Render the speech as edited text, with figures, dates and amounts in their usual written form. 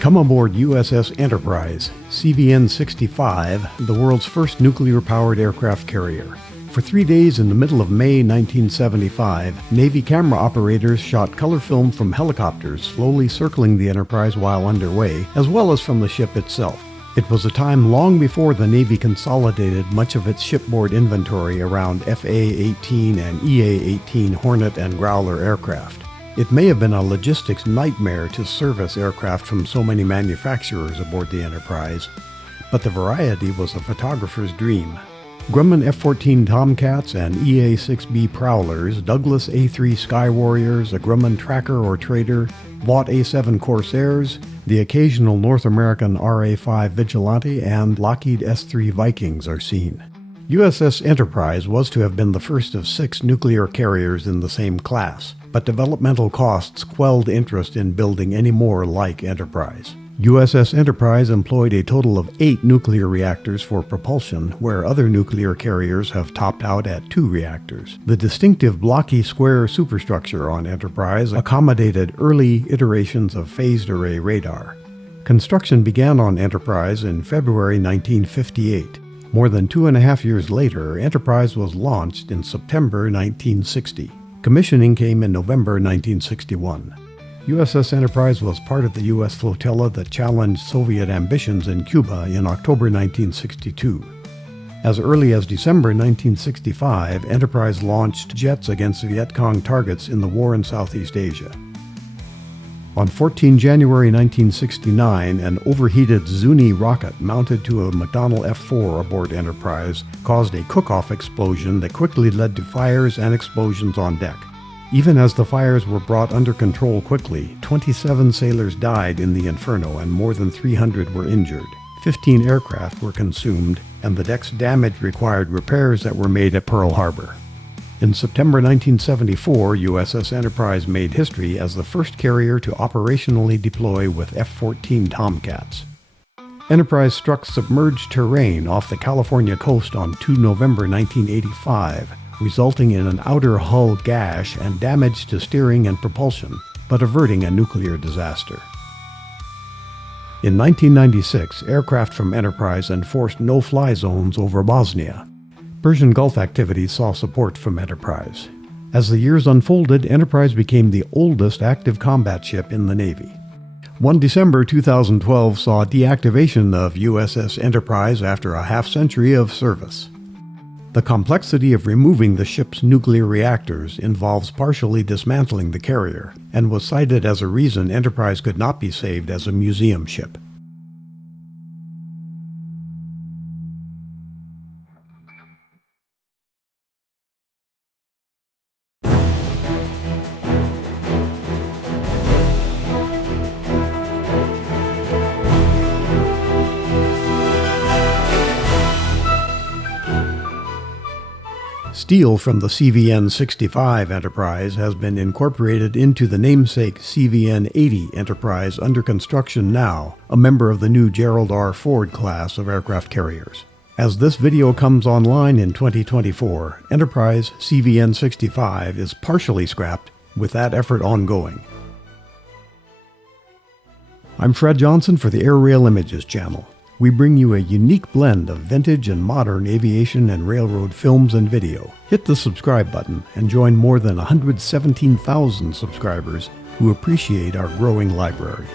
Come aboard USS Enterprise, CVN-65, the world's first nuclear-powered aircraft carrier. For 3 days in the middle of May 1975, Navy camera operators shot color film from helicopters slowly circling the Enterprise while underway, as well as from the ship itself. It was a time long before the Navy consolidated much of its shipboard inventory around FA-18 and EA-18 Hornet and Growler aircraft. It may have been a logistics nightmare to service aircraft from so many manufacturers aboard the Enterprise, but the variety was a photographer's dream. Grumman F-14 Tomcats and EA-6B Prowlers, Douglas A-3 Skywarriors, a Grumman Tracker or Trader, Vought A-7 Corsairs, the occasional North American RA-5 Vigilante, and Lockheed S-3 Vikings are seen. USS Enterprise was to have been the first of 6 nuclear carriers in the same class, but developmental costs quelled interest in building any more like Enterprise. USS Enterprise employed a total of 8 nuclear reactors for propulsion, where other nuclear carriers have topped out at 2 reactors. The distinctive blocky square superstructure on Enterprise accommodated early iterations of phased array radar. Construction began on Enterprise in February 1958. More than 2.5 years later, Enterprise was launched in September 1960. Commissioning came in November 1961. USS Enterprise was part of the U.S. flotilla that challenged Soviet ambitions in Cuba in October 1962. As early as December 1965, Enterprise launched jets against Viet Cong targets in the war in Southeast Asia. On 14 January 1969, an overheated Zuni rocket mounted to a McDonnell F-4 aboard Enterprise caused a cook-off explosion that quickly led to fires and explosions on deck. Even as the fires were brought under control quickly, 27 sailors died in the inferno and more than 300 were injured. 15 aircraft were consumed, and the deck's damage required repairs that were made at Pearl Harbor. In September 1974, USS Enterprise made history as the first carrier to operationally deploy with F-14 Tomcats. Enterprise struck submerged terrain off the California coast on 2 November 1985, resulting in an outer hull gash and damage to steering and propulsion, but averting a nuclear disaster. In 1996, aircraft from Enterprise enforced no-fly zones over Bosnia. Persian Gulf activities saw support from Enterprise. As the years unfolded, Enterprise became the oldest active combat ship in the Navy. 1 December 2012 saw deactivation of USS Enterprise after a half-century of service. The complexity of removing the ship's nuclear reactors involves partially dismantling the carrier, and was cited as a reason Enterprise could not be saved as a museum ship. Steel from the CVN-65 Enterprise has been incorporated into the namesake CVN-80 Enterprise under construction now, a member of the new Gerald R. Ford class of aircraft carriers. As this video comes online in 2024, Enterprise CVN-65 is partially scrapped, with that effort ongoing. I'm Fred Johnson for the Airailimages channel. We bring you a unique blend of vintage and modern aviation and railroad films and video. Hit the subscribe button and join more than 117,000 subscribers who appreciate our growing library.